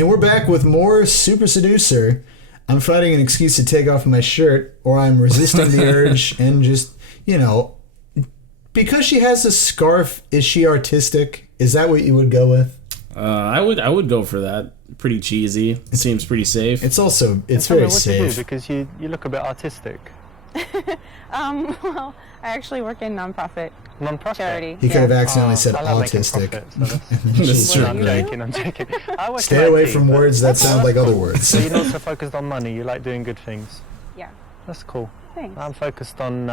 And we're back with more Super Seducer. I'm finding an excuse to take off my shirt, or I'm resisting the urge and just, because she has a scarf, is she artistic? Is that what you would go with? I would go for that. Pretty cheesy. It seems pretty safe. It's very safe. What you do, because you look a bit artistic. Well, I actually work in non-profit charity. He could have accidentally said autistic. That's true. I'm joking. Stay away from words that sound like other words. So you're not so focused on money, you like doing good things. Yeah. That's cool. Thanks. I'm focused on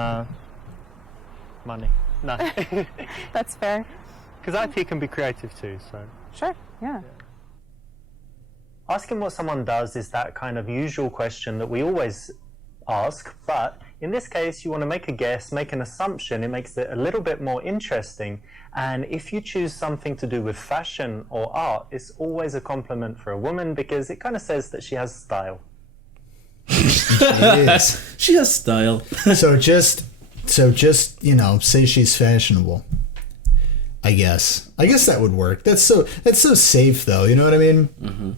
money. No. That's fair. Because IT can be creative too, so. Sure, yeah. Asking what someone does is that kind of usual question that we always ask, but in this case you want to make a guess, make an assumption. It makes it a little bit more interesting, and if you choose something to do with fashion or art, it's always a compliment for a woman because it kind of says that she has style. It is. She has style. So just say she's fashionable. I guess that would work. That's so safe though, you know what I mean? Mm-hmm.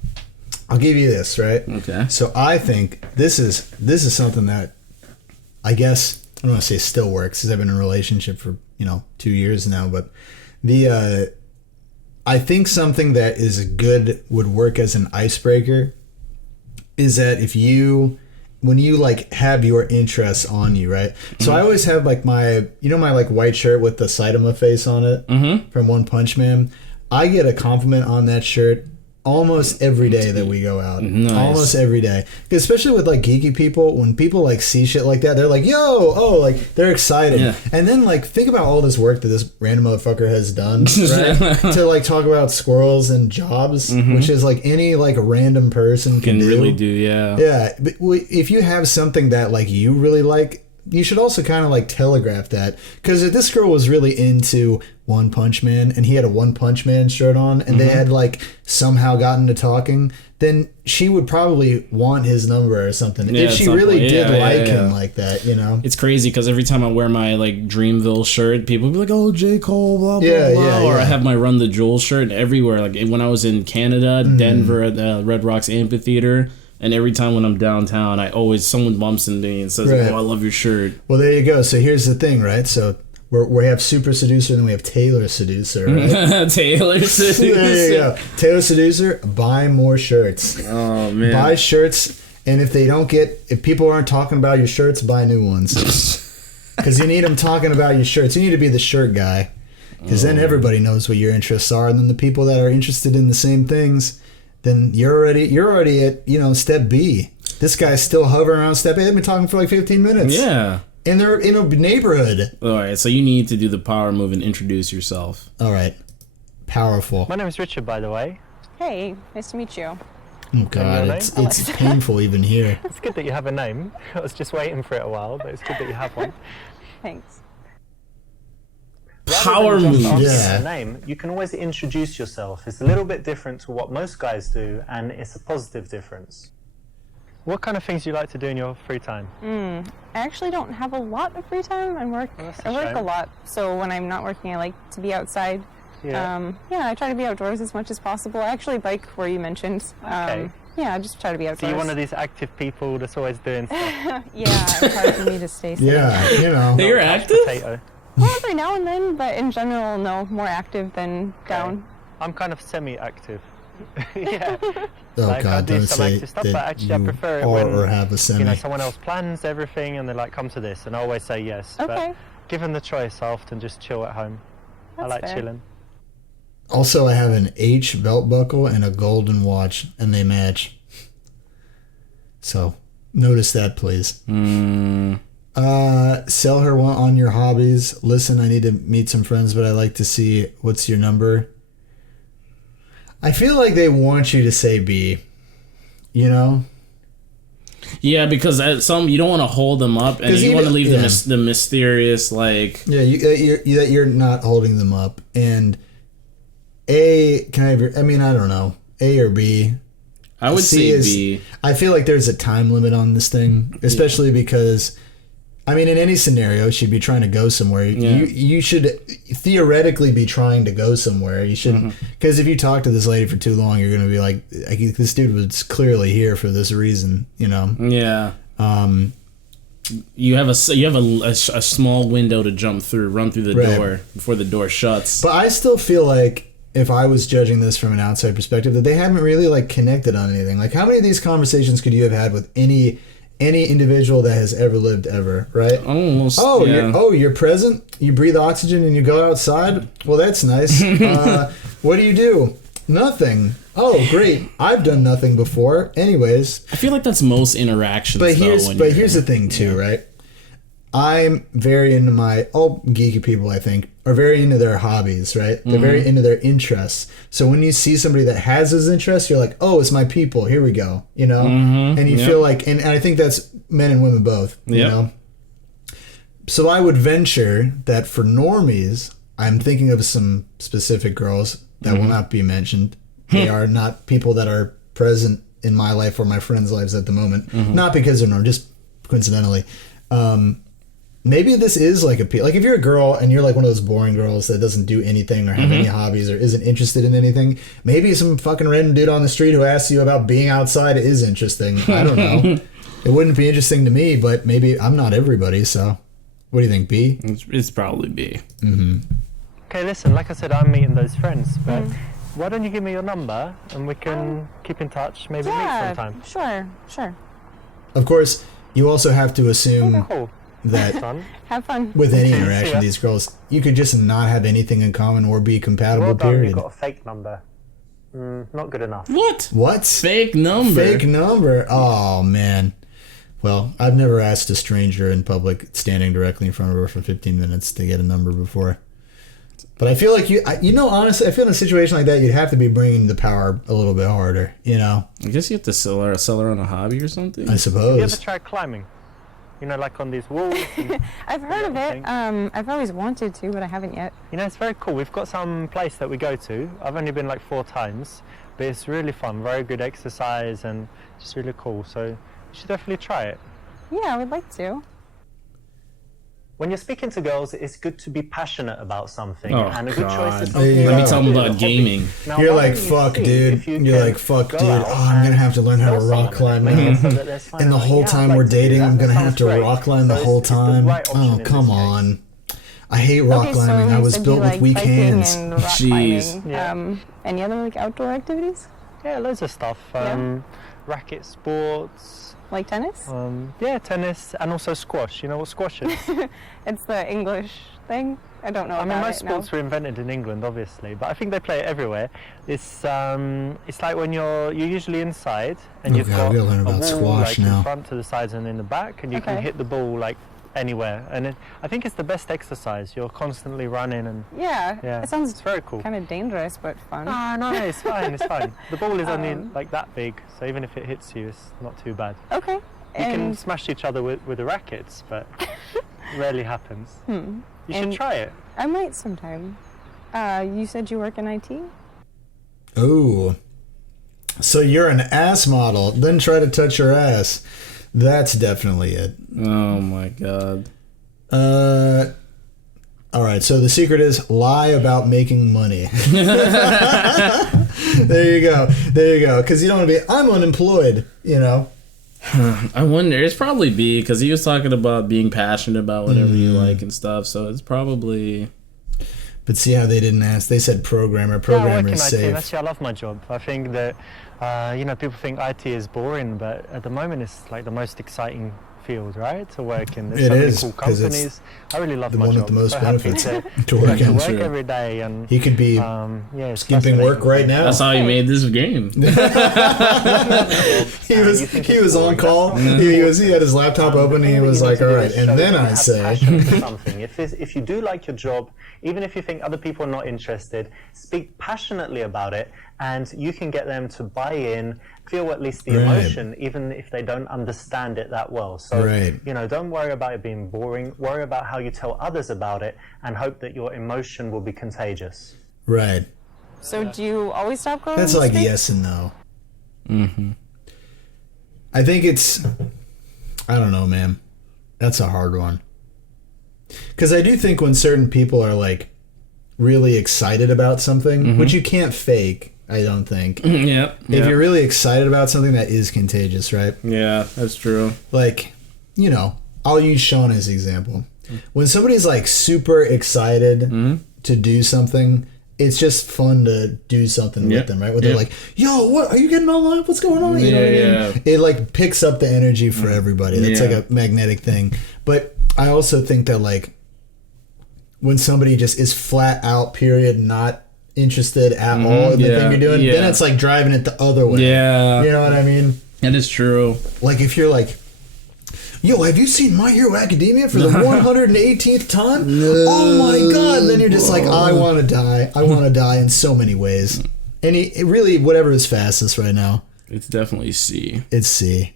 I'll give you this, right? Okay. So I think this is something that I guess I don't want to say still works because I've been in a relationship for 2 years now, but I think something that is good would work as an icebreaker is that when you like have your interests on you, right? Mm-hmm. So I always have like my like white shirt with the Saitama face on it from One Punch Man. I get a compliment on that shirt almost every day that we go out. Nice. Almost every day. Because especially with like geeky people, when people like see shit like that, they're like, like they're excited. Yeah. And then like think about all this work that this random motherfucker has done, right? To like talk about squirrels and jobs, which is like any like random person can really do, yeah. Yeah. But if you have something that like you really like, you should also kind of like telegraph that. Because if this girl was really into One Punch Man and he had a One Punch Man shirt on and they had like somehow gotten to talking, then she would probably want his number or something. Yeah, if she really did like him like that, It's crazy because every time I wear my like Dreamville shirt, people be like, "Oh, J. Cole, blah blah blah," or I have my Run the Jewels shirt everywhere. Like when I was in Canada, Denver at the Red Rocks Amphitheater. And every time when I'm downtown, someone bumps into me and says, "Oh, I love your shirt." Well, there you go. So here's the thing, right? So we have Super Seducer and then we have Taylor Seducer, right? Taylor Seducer. There you go. Taylor Seducer, buy more shirts. Oh, man. Buy shirts, and if people aren't talking about your shirts, buy new ones. Because you need them talking about your shirts. You need to be the shirt guy. Because then everybody knows what your interests are, and then the people that are interested in the same things, then you're already at step B. This guy's still hovering around step A. I've been talking for like 15 minutes. Yeah. And they're in a neighborhood. All right, so you need to do the power move and introduce yourself. All right. Powerful. My name is Richard, by the way. Hey, nice to meet you. Oh, God. It's painful even here. It's good that you have a name. I was just waiting for it a while, but it's good that you have one. Thanks. Power move. Yeah. Name, you can always introduce yourself. It's a little bit different to what most guys do, and it's a positive difference. What kind of things do you like to do in your free time? I actually don't have a lot of free time. I work a lot, so when I'm not working, I like to be outside. Yeah. I try to be outdoors as much as possible. I actually bike where you mentioned. Okay. I just try to be outdoors. So you're one of these active people that's always doing stuff? Yeah, it's hard for me to stay safe. Yeah, Hey, you're active? Potato. Well, every now and then, but in general, no, more active than down. I'm kind of semi-active. Yeah. Oh, God, don't say stuff, that but actually you I prefer it are when, or have a semi. someone else plans everything and they're like, come to this, and I always say yes. Okay. But given the choice, I often just chill at home. I like fair. chilling. Also, I have an H belt buckle and a golden watch, and they match. So, notice that, please. Sell her on your hobbies. Listen, I need to meet some friends, but I like to see what's your number. I feel like they want you to say B. Yeah, because you don't want to hold them up, and you want to leave the mysterious, like... Yeah, you're not holding them up. And I don't know. A or B. I would say B. I feel like there's a time limit on this thing, especially because I mean, in any scenario, she'd be trying to go somewhere. Yeah. You should theoretically be trying to go somewhere. You shouldn't, because if you talk to this lady for too long, you're going to be like, this dude was clearly here for this reason, you know? Yeah. You have a small window to jump through, run through the door before the door shuts. But I still feel like, if I was judging this from an outside perspective, that they haven't really like connected on anything. Like, how many of these conversations could you have had with any individual that has ever lived ever, right? Almost. You're present. You breathe oxygen and you go outside. Well, that's nice. What do you do? Nothing. Oh, great. I've done nothing before. Anyways, I feel like that's most interactions. But here's the thing too, right? I'm very into all geeky people, I think, are very into their hobbies, right? They're very into their interests. So when you see somebody that has those interests, you're like, oh, it's my people. Here we go, you know? And you feel like, and I think that's men and women both, you know? So I would venture that for normies, I'm thinking of some specific girls that will not be mentioned. They are not people that are present in my life or my friends' lives at the moment. Not because they're normal, just coincidentally. Maybe this is like if you're a girl and you're like one of those boring girls that doesn't do anything or have any hobbies or isn't interested in anything, maybe some fucking random dude on the street who asks you about being outside is interesting. I don't know. It wouldn't be interesting to me, but maybe I'm not everybody, so what do you think, B? It's probably B. Okay, listen, like I said, I'm meeting those friends, but why don't you give me your number and we can keep in touch, maybe meet sometime. Sure. Of course, you also have to assume that have fun with any interaction with these girls, you could just not have anything in common or be compatible, well done, period. You've got a fake number. Not good enough. What? Fake number? Fake number? Oh, man. Well, I've never asked a stranger in public standing directly in front of her for 15 minutes to get a number before. But I feel like honestly, I feel in a situation like that, you'd have to be bringing the power a little bit harder, you know? I guess you have to sell her on a hobby or something. I suppose. Have you ever tried climbing? You know, like on these walls? I've heard of it. I've always wanted to, but I haven't yet. You know, it's very cool. We've got some place that we go to. I've only been like 4 times, but it's really fun. Very good exercise and just really cool. So you should definitely try it. Yeah, I would like to. When you're speaking to girls, it's good to be passionate about something. And a good choice is Let something me tell them about gaming. Now, You're like, fuck, dude. You're like, fuck, dude. Oh, I'm going to have to learn how to rock climb now. And the whole time we're dating, I'm going to have to rock climb the whole time. Oh, come on. I hate rock climbing. I was built with weak hands. Jeez. Any other like outdoor activities? Yeah, loads of stuff. Racket sports. Like tennis? Yeah, tennis and also squash. You know what squash is? It's the English thing. I don't know. I mean, most sports were invented in England, obviously, but I think they play it everywhere. It's like when you're usually inside and you've got a wall like in front, to the sides, and in the back, and you can hit the ball like anywhere. And I think it's the best exercise. You're constantly running and it sounds it's very cool. Kind of dangerous, but fun. No, it's fine. It's fine. The ball is only like that big, so even if it hits you, it's not too bad. Okay. You can smash each other with the rackets, but rarely happens. You should try it. I might sometime. You said you work in IT? Oh. So you're an ass model. Then try to touch your ass. That's definitely it. Oh my god. All right, so the secret is lie about making money. There you go. Because you don't want to be, I'm unemployed, you know. I wonder. It's probably B, because he was talking about being passionate about whatever you like and stuff, so it's probably... But see how they didn't ask? They said programmer. Programmer is safe. Actually, I love my job. I think that, people think IT is boring, but at the moment it's like the most exciting field, right, to work in. There's so many cool companies. I really love my job. The one with the most benefits to work in. To work every day, and he could be skipping work right now. That's how he made this game. he was on call. He had his laptop open, and he was like, "All right." And then I say, something. If you do like your job, even if you think other people are not interested, speak passionately about it, and you can get them to buy in, feel at least the emotion, even if they don't understand it that well. So, don't worry about it being boring. Worry about how you tell others about it, and hope that your emotion will be contagious. Right. So do you always stop going? That's like yes and no. Mm-hmm. I think it's, I don't know, man. That's a hard one. Because I do think when certain people are like really excited about something, which you can't fake, I don't think. Yeah. If you're really excited about something, that is contagious, right? Yeah, that's true. Like, you know, I'll use Sean as an example. When somebody's like super excited to do something, it's just fun to do something with them, right? Where they're like, yo, what? Are you getting online? What's going on? You know what I mean? It like picks up the energy for everybody. That's like a magnetic thing. But I also think that like when somebody just is flat out, period, not interested at all in the thing you're doing, then it's like driving it the other way. Yeah. You know what I mean? That is true. Like if you're like, yo, have you seen My Hero Academia for the 118th time? No. Oh my god. And then you're just like, I want to die. I want to die in so many ways. And it really, whatever is fastest right now. It's definitely C. It's C.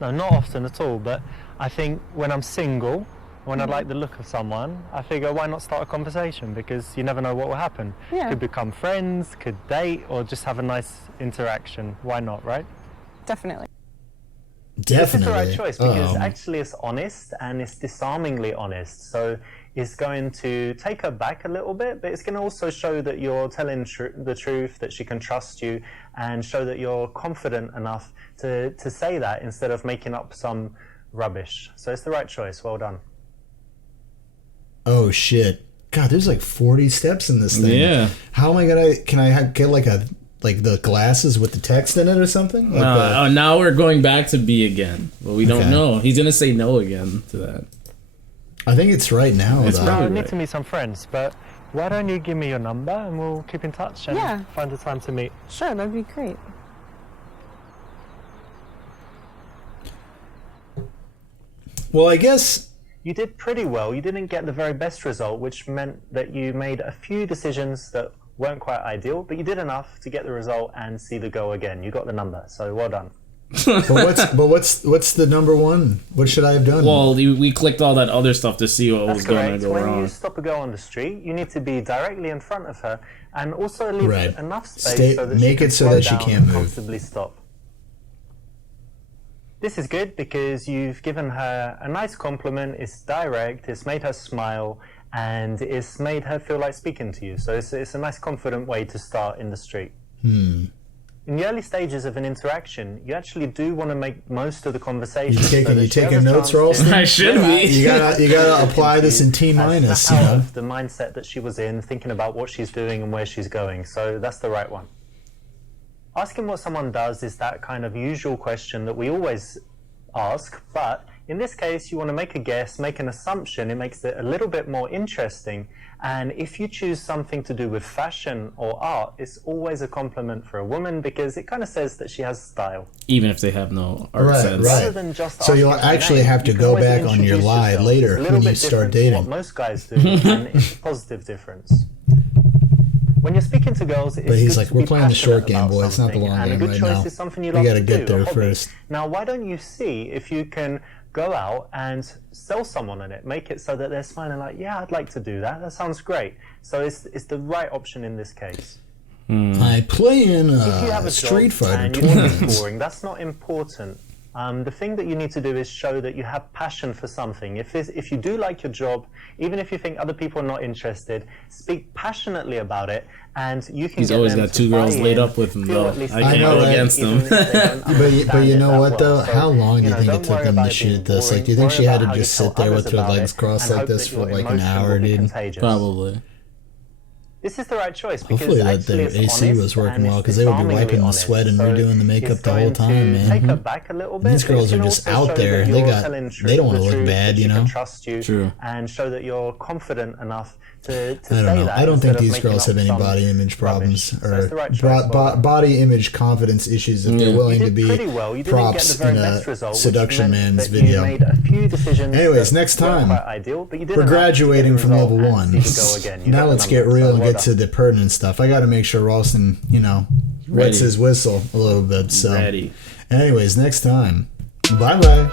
No, not often at all, but I think when I'm single, when I like the look of someone, I figure why not start a conversation, because you never know what will happen. Yeah. Could become friends, could date, or just have a nice interaction. Why not, right? Definitely. This is the right choice because actually it's honest and it's disarmingly honest. So it's going to take her back a little bit, but it's going to also show that you're telling the truth, that she can trust you, and show that you're confident enough to say that instead of making up some rubbish. So it's the right choice. Well done. Oh shit. God, there's like 40 steps in this thing. Yeah. How am I gonna, can I get like the glasses with the text in it or something? Like now we're going back to B again. But we don't know. He's going to say no again to that. I think it's right now. I need to meet some friends, but why don't you give me your number and we'll keep in touch and find a time to meet. Sure, that'd be great. Well, I guess you did pretty well. You didn't get the very best result, which meant that you made a few decisions that weren't quite ideal, but you did enough to get the result and see the go again. You got the number, so well done. what's the number one? What should I have done? Well, we clicked all that other stuff to see what was going to go wrong. When you stop a girl on the street, you need to be directly in front of her and also leave enough space so that she can't move. Comfortably stop. This is good because you've given her a nice compliment. It's direct. It's made her smile. And it's made her feel like speaking to you. So it's a nice, confident way to start in the street. In the early stages of an interaction, you actually do want to make most of the conversation. You taking notes, Ralston? I should be. You gotta apply this in T minus. Out of the mindset that she was in, thinking about what she's doing and where she's going. So that's the right one. Asking what someone does is that kind of usual question that we always ask, but in this case, you want to make a guess, make an assumption. It makes it a little bit more interesting. And if you choose something to do with fashion or art, it's always a compliment for a woman because it kind of says that she has style. Even if they have no art sense. Rather than just so you'll actually have to go back on your lie later when you start dating. What most guys do, and it's a positive difference. When you're speaking to girls, it's but he's like, we're playing the short game, boy. It's not the long game right now. We gotta get there first. Now, why don't you see if you can go out and sell someone on it, make it so that they're smiling like, yeah, I'd like to do that. That sounds great. So it's the right option in this case. I play in Street Fighter tournaments. Boring. That's not important. The thing that you need to do is show that you have passion for something. If you do like your job, even if you think other people are not interested, speak passionately about it, and you can. He's always got two girls laid up with him, though. I can't go against them. But you know what, though? How long do you think it took them to shoot this? Like, do you think she had to just sit there with her legs crossed like this for like an hour, dude? Probably. This is the right choice because hopefully that the AC was working well because they would be wiping the sweat and redoing the makeup the whole time, man. Take her back a little bit. These girls are just out there. They don't want to look bad, you know. Trust you. True. And show that you're confident enough to I don't know. I don't think these girls have any body image problems or body image confidence issues if they're willing to be props in a Seduction Man's video. Anyways, next time we're graduating from level 1. Now let's get real and get to the pertinent stuff. I got to make sure Ralston, wets his whistle a little bit. So, anyways, next time. Bye bye.